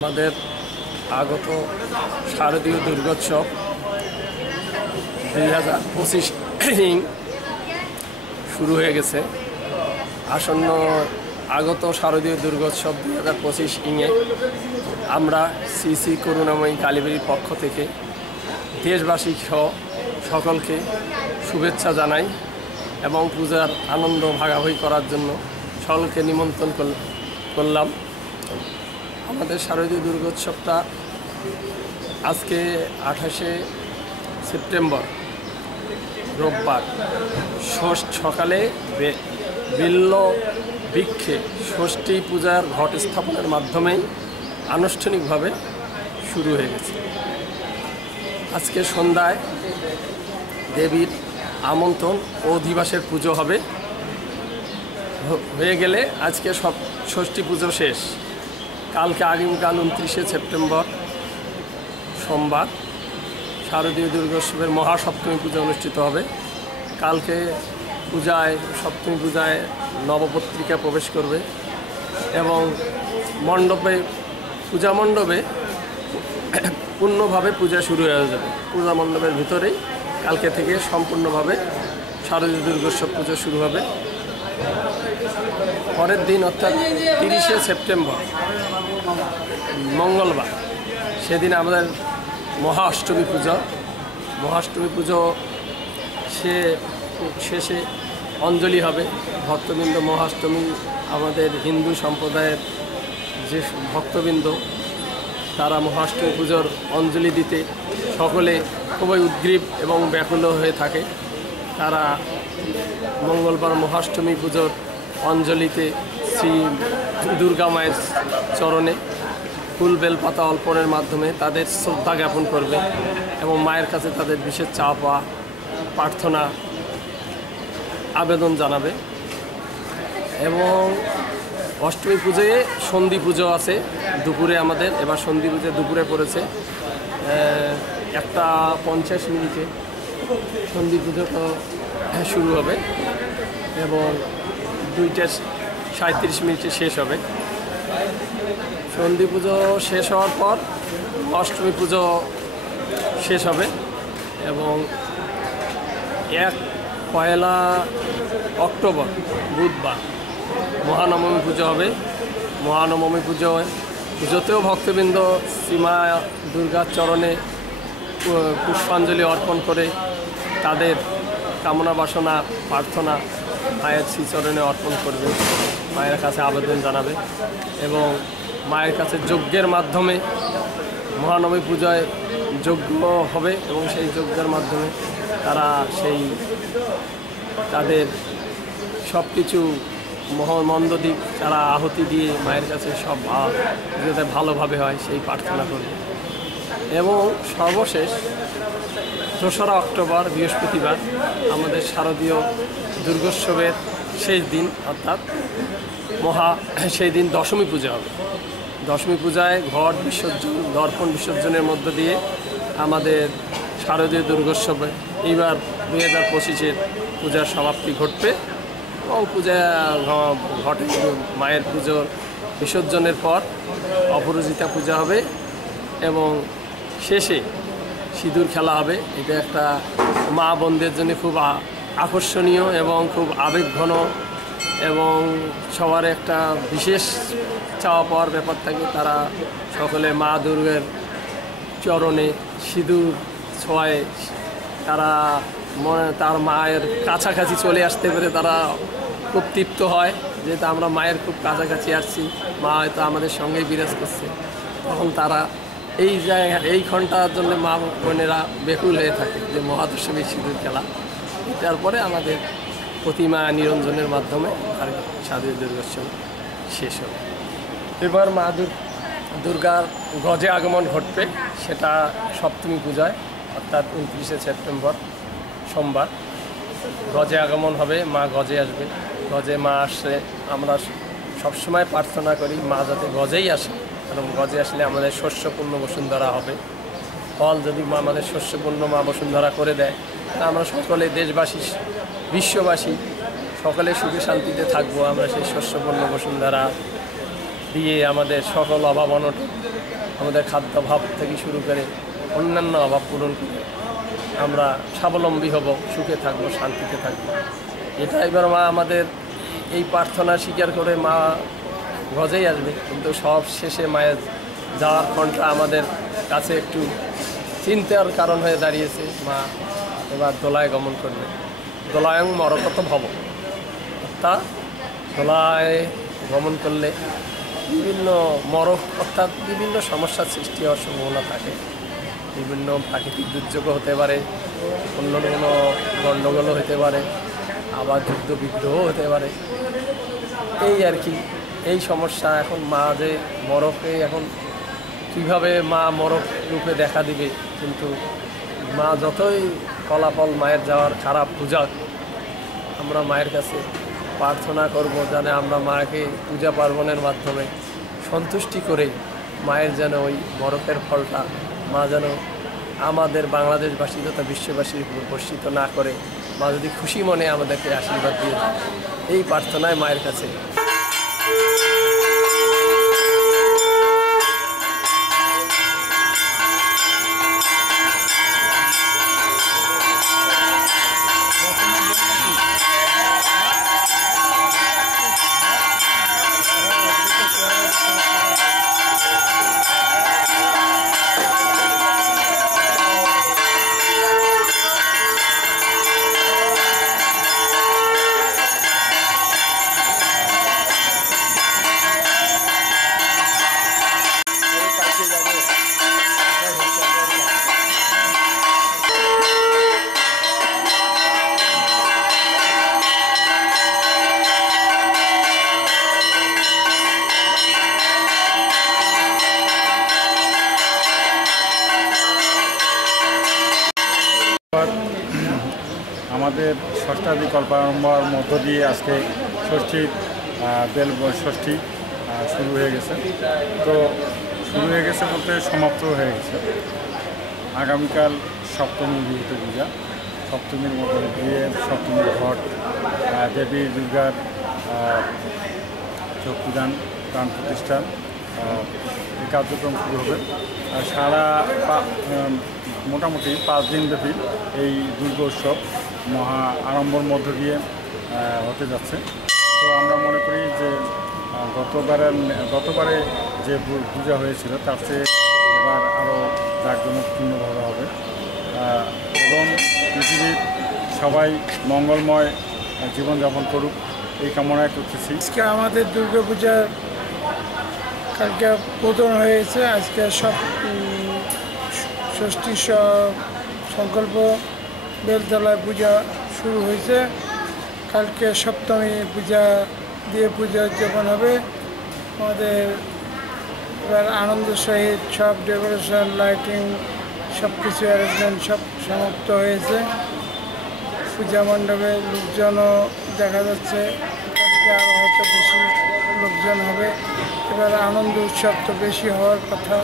আমাদের আগত শারদীয় দুর্গোৎসব 2025 শুরু হয়ে গেছে। আসন্ন আগত শারদীয় দুর্গোৎসব 2025 আমরা শ্রী করুণাময়ী কালীবাড়ির পক্ষ থেকে দেশবাসী সহ সকলকে শুভেচ্ছা জানাই এবং পূজার আনন্দ ভাগাভাগি করার জন্য সকলকে নিমন্ত্রণ করলাম। আমাদের শারদীয় দুর্গোৎসবটা আজকে 28শে সেপ্টেম্বর রোববার সকালে বিল্ল বৃক্ষে ষষ্ঠী পূজার ঘট স্থাপনের মাধ্যমেই আনুষ্ঠানিকভাবে শুরু হয়ে গেছে। আজকে সন্ধ্যায় দেবীর আমন্ত্রণ ও অধিবাসের পুজো হয়ে গেলে আজকে সব ষষ্ঠী পুজো শেষ। কালকে আগামীকাল 29শে সেপ্টেম্বর সোমবার শারদীয় দুর্গোৎসবের মহাসপ্তমী পূজা অনুষ্ঠিত হবে। কালকে সপ্তমী পূজায় নবপত্রিকা প্রবেশ করবে এবং পূজা মণ্ডপে পূর্ণভাবে পূজা শুরু হয়ে যাবে। পূজা মণ্ডপের ভিতরেই কালকে থেকে সম্পূর্ণভাবে শারদীয় দুর্গোৎসব পুজো শুরু হবে। পরের দিন অর্থাৎ 30শে সেপ্টেম্বর মঙ্গলবার, সেদিন আমাদের মহাষ্টমী পুজো শেষে অঞ্জলি হবে। ভক্তবৃন্দ মহাষ্টমী আমাদের হিন্দু সম্প্রদায়ের যে ভক্তবৃন্দ তারা মহাষ্টমী পুজোর অঞ্জলি দিতে সকলে খুবই উদ্গ্রীব এবং ব্যাকুল হয়ে থাকে। তারা মঙ্গলবার মহাষ্টমী পুজোর অঞ্জলিতে শ্রী দুর্গা মায়ের চরণে ফুল বেলপাতা অর্পণের মাধ্যমে তাদের শ্রদ্ধা জ্ঞাপন করবে এবং মায়ের কাছে তাদের বিশেষ চাওয়া প্রার্থনা আবেদন জানাবে। এবং অষ্টমী পুজোয় সন্ধি পুজো আছে দুপুরে। আমাদের এবার সন্ধি পুজো দুপুরে পড়েছে 1:50 সন্ধি পুজোটা শুরু হবে এবং 2:37 শেষ হবে। সন্ধি পুজো শেষ হওয়ার পর অষ্টমী পুজো শেষ হবে এবং 1 অক্টোবর বুধবার মহানবমী পুজো হবে। মহানবমী পুজোতেও ভক্তবৃন্দ শ্রীমা দুর্গার চরণে পুষ্পাঞ্জলি অর্পণ করে তাদের কামনা বাসনা প্রার্থনা মায়ের শ্রীচরণে অর্পণ করবে, মায়ের কাছে আবেদন জানাবে এবং মায়ের কাছে যজ্ঞের মাধ্যমে মহানবমী পূজায় যজ্ঞ হবে এবং সেই যজ্ঞের মাধ্যমে তারা তাদের সব কিছু মন্দ দিক তারা আহুতি দিয়ে মায়ের কাছে সব যাতে ভালোভাবে হয় সেই প্রার্থনা করবে। এবং সর্বশেষ 2রা অক্টোবর বৃহস্পতিবার আমাদের শারদীয় দুর্গোৎসবের শেষ দিন অর্থাৎ সেই দিন দশমী পূজা হবে। দশমী পূজায় ঘট বিসর্জন দর্পণ বিসর্জনের মধ্য দিয়ে আমাদের শারদীয় দুর্গোৎসবে এইবার 2025-এর পূজার সমাপ্তি ঘটবে এবং ঘটে মায়ের পুজোর বিসর্জনের পর অপরাজিতা পূজা হবে এবং শেষে সিঁদুর খেলা হবে। এটা একটা মা বোনদের জন্য খুব আকর্ষণীয় এবং খুব আবেগঘন এবং সবার একটা বিশেষ চাওয়া পাওয়ার ব্যাপার থাকে। তারা সকলে মা দুর্গার চরণে সিঁদুর ছোঁয়ায় তারা তার মায়ের কাছাকাছি চলে আসতে পেরে তারা খুব তৃপ্ত হয়, যেহেতু আমরা মায়ের খুব কাছাকাছি আসছি, মা হয়তো আমাদের সঙ্গেই বিরাজ করছে। তখন তারা এই ঘন্টার জন্য মা বোনেরা বেকুল হয়ে থাকে যে মহাদশমী সিঁদুর খেলা। তারপরে আমাদের প্রতিমা নিরঞ্জনের মাধ্যমে আর শারদীয় দুর্গোৎসব শেষ হবে। এবার মা দুর্গার গজে আগমন ঘটবে, সেটা সপ্তমী পূজায় অর্থাৎ 29শে সেপ্টেম্বর সোমবার গজে আগমন হবে। মা গজে আসবে। গজে মা আসলে আমরা সবসময় প্রার্থনা করি মা যাতে গজেই আসে, কারণ গজে আসলে আমাদের শস্যপূর্ণ বসুন্ধরা হবে। ফল যদি মা আমাদের শস্যপূর্ণ মা বসুন্ধরা করে দেয়, তা আমরা সকলে দেশবাসী বিশ্ববাসী সকলে সুখে শান্তিতে থাকবো। আমরা সেই শস্যপূর্ণ বসুন্ধরা দিয়ে আমাদের সকল অভাব অনটন, আমাদের খাদ্যাভাব থেকে শুরু করে অন্যান্য অভাব পূরণ করে আমরা স্বাবলম্বী হব, সুখে থাকব, শান্তিতে থাকব। এটা এবার মা আমাদের এই প্রার্থনা স্বীকার করে মা গজেই আসবে, কিন্তু সব শেষে মায়ের যাওয়ার ক্ষণটা আমাদের কাছে একটু চিন্তার কারণ হয়ে দাঁড়িয়েছে। মা এবার দোলায় গমন করবে, দোলায়ং মরকত ভব, অর্থাৎ দোলায় গমন করলে বিভিন্ন মরক অর্থাৎ বিভিন্ন সমস্যার সৃষ্টি হওয়ার সম্ভাবনা থাকে। বিভিন্ন প্রাকৃতিক দুর্যোগও হতে পারে, অন্য কোনো গণ্ডগোলও হতে পারে, আবার যুদ্ধ বিগ্রহও হতে পারে। এই আর কি এই সমস্যা। এখন মা যে মরকে এখন কীভাবে মা মরক রূপে দেখা দিবে, কিন্তু মা যতই ফলাফল মায়ের যাওয়ার খারাপ বুঝাক, আমরা মায়ের কাছে প্রার্থনা করব যেন আমরা মাকে পূজা পার্বণের মাধ্যমে সন্তুষ্টি করে মায়ের যেন ওই মরকের ফলটা মা যেন আমাদের বাংলাদেশবাসী তথা বিশ্ববাসীর উপর বর্ষিত না করে মা যদি খুশি মনে আমাদেরকে আশীর্বাদ দিয়ে এই প্রার্থনায় মায়ের কাছে। আমাদের ষষ্ঠাদি কল্পারম্ভর মধ্য দিয়ে আজকে ষষ্ঠীর বেল ষষ্ঠী শুরু হয়ে গেছে। তো শুরু হয়ে গেছে বলতে সমাপ্ত হয়ে গেছে। আগামীকাল সপ্তমী বিহিত পূজা, সপ্তমীর মধ্যে দিয়ে সপ্তমীর ঘট, দেবী দুর্গার চক্ষুদান, প্রাণ প্রতিষ্ঠান, এই কার্যক্রম শুরু হবে। সারা মোটামুটি 5 দিন ব্যাপী এই দুর্গোৎসব মহা আড়ম্বর মধ্য দিয়ে হতে যাচ্ছে। তো আমরা মনে করি যে গতবারে যে পূজা হয়েছিল তার চেয়ে এবার আরও জাঁকজমকপূর্ণভাবে হবে এবং পৃথিবীর সবাই মঙ্গলময় জীবনযাপন করুক এই কামনায় করতেছি। আজকে আমাদের দুর্গাপূজার কালকে বোধন হয়েছে। আজকে সব ষষ্ঠী সংকল্প বেলতলায় পূজা শুরু হয়েছে। কালকে সপ্তমী পূজা দিয়ে পূজা উদযাপন হবে। আমাদের এবার আনন্দ সহিত সব ডেকোরেশন, লাইটিং, সব কিছু অ্যারেঞ্জমেন্ট সব সমাপ্ত হয়েছে। পূজা মণ্ডপে লোকজনও দেখা যাচ্ছে, কালকে আরও হয়তো বেশি লোকজন হবে। এবার আনন্দ উৎসব তো বেশি হওয়ার কথা।